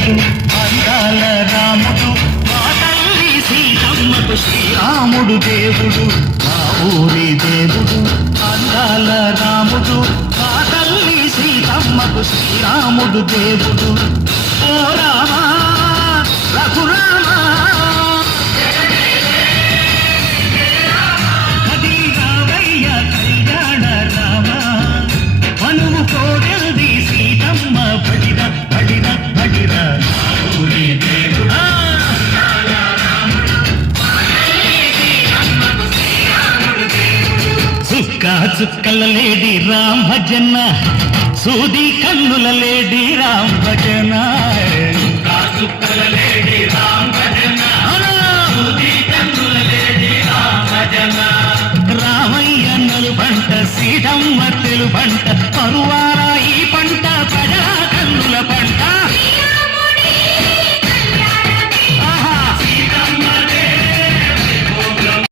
దేవుడు అందాల రాముడు మా తల్లి సీతమ్మకు శ్రీరాముడు దేవుడు మా ఊరి దేవుడు అందాల రాముడు మా తల్లి సీతమ్మకు శ్రీరాముడు దేవుడు ఓ రామా రఘురామా చుక్కల లేడి రామ్ భజన సూది కన్నుల లేడి రామ్ భజన చుక్కల లేడి రామ్ భజన సూది కన్నుల లేడి రామ్ భజన రామయ్య నలుబంట సీతమ్మ తెలుబంట పరువా